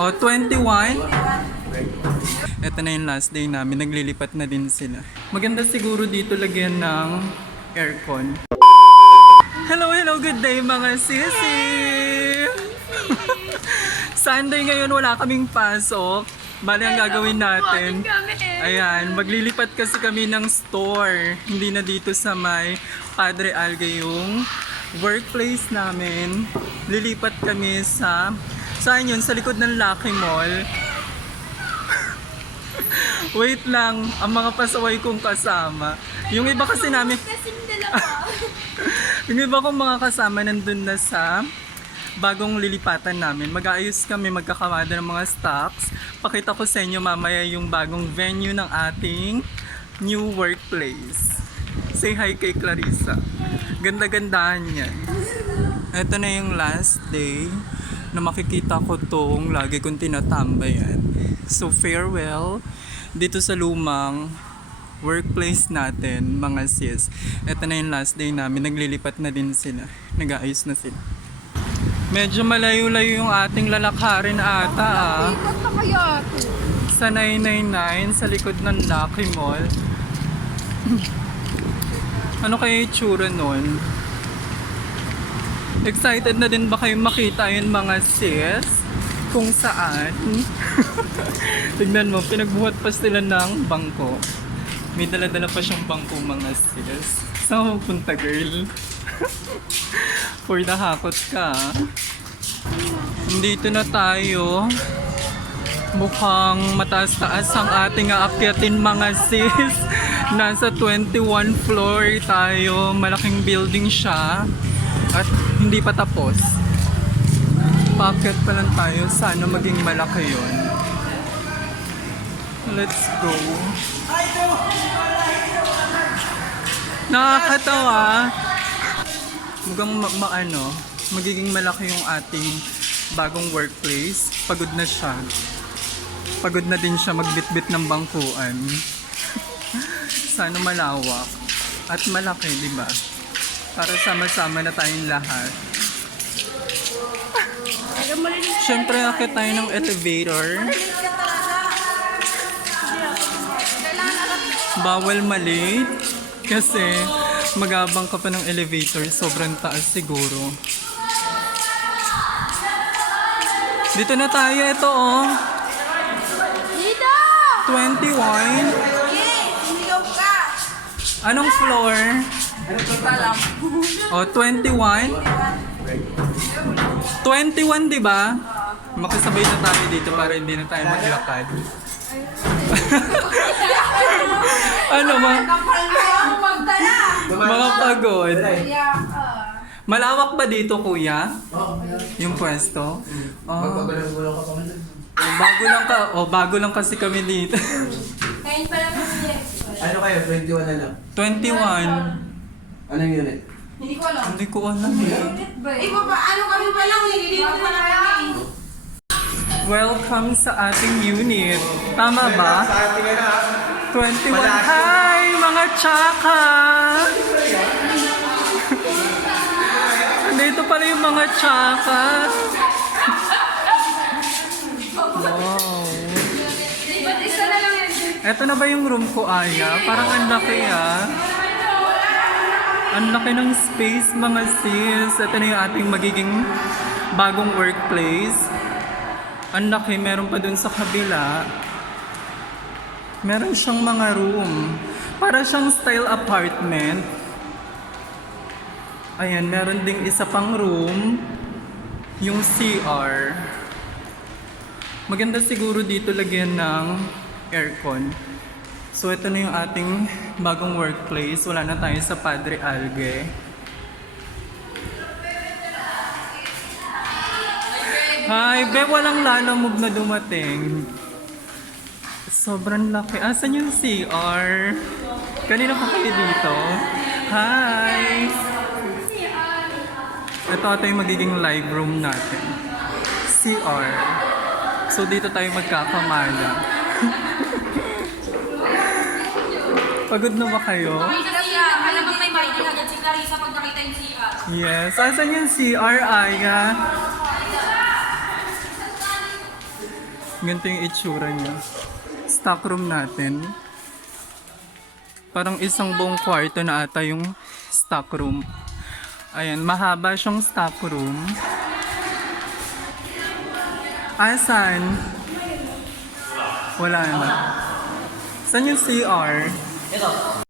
O, 21. Ito na yung last day namin. Naglilipat na din sila. Maganda siguro dito lagyan ng aircon. Hello, good day mga sisi! Sunday ngayon, wala kaming pasok. Bali ang gagawin natin. Ayan, maglilipat kasi kami ng store. Hindi na dito sa may Padre Algue yung workplace namin. Lilipat kami sa... Saan yun? Sa likod ng Lucky Mall. Wait lang, ang mga pasaway kong kasama. Yung iba kasi namin... yung iba kong mga kasama nandun na sa bagong lilipatan namin. Mag-aayos kami, magkakamada ng mga stocks. Pakita ko sa inyo mamaya yung bagong venue ng ating new workplace. Say hi kay Clarissa. Ganda-gandahan yan. Ito na yung last day na makikita ko tong lagi kong tinatambayan. So farewell dito sa lumang workplace natin mga sis. Ito na yung last day namin. Naglilipat na din sila. Nag-aayos na sila. Medyo malayo-layo yung ating lalakarin ata sa 999 sa likod ng Lucky Mall. Ano kaya itsura nun? Excited na din ba kayo makita yun mga sis? Kung saan? Tignan mo, pinagbuhat pa sila ng bangko. May dala-dala pa siyang bangko mga sis. Saan pupunta girl? For the hakot ka. Dito na tayo. Mukhang mataas-taas ang ating aakyatin mga sis. Nasa 21 floor tayo. Malaking building siya. At hindi pa tapos. Paakyat pa lang tayo. Sana maging malaki yun. Let's go. Nakakatawa. Mukhang magiging malaki yung ating bagong workplace. Pagod na siya. Pagod na din siya magbitbit ng bangkuan. Sana malawak at malaki, di ba? Para sama-sama na tayong lahat. Siyempre, akit tayo ng elevator. Bawal mali kasi magabang ka pa ng elevator, sobrang taas siguro. Dito na tayo, ito oh. Dito! 21. Anong floor? Oh, 21. 21, di ba? Makasabay na tayo dito para hindi na tayo maglakad. Ano ba? Mga pagod. Malawak ba dito, kuya? Yung pwesto? Oh. Bago lang kasi kami dito. Kain pala po siya. Ano kayo? 21 na lang. 21. Anong unit? Hindi ko alam. Hindi ko alam eh. Ano kami pa lang, hindi ko pa lang. Welcome sa ating unit. Tama ba? Sa ating 21. Hi, mga tsaka! Dito pala yung mga tsaka. Wow. Ba't isa na lang yan? Eto na ba yung room ko, Aya? Parang ang laki ah. Ang laki ng space, mga sis. Ito na yung ating magiging bagong workplace. Ang laki, meron pa dun sa kabila. Meron siyang mga room. Para siyang style apartment. Ayan, meron ding isa pang room. Yung CR. Maganda siguro dito lagyan ng aircon. So ito na yung ating bagong workplace. Wala na tayo sa Padre Algue. Hi, be, walang lalamove na dumating. Sobrang laki. Asan yung CR? Kanina pa kayo dito? Hi! Ito yung magiging live room natin. CR. So dito tayo magkakamala. Pagod na ba kayo? Malamang may bahay agad si Clarissa pag nakita yung CR. Yes. Asan yung CR, Aya? Ganito yung itsura niya. Stock room natin. Parang isang buong kwarto na ata yung stock room. Ayan, mahaba siyang stock room. Asan? Wala na. Saan yung CR? Ito.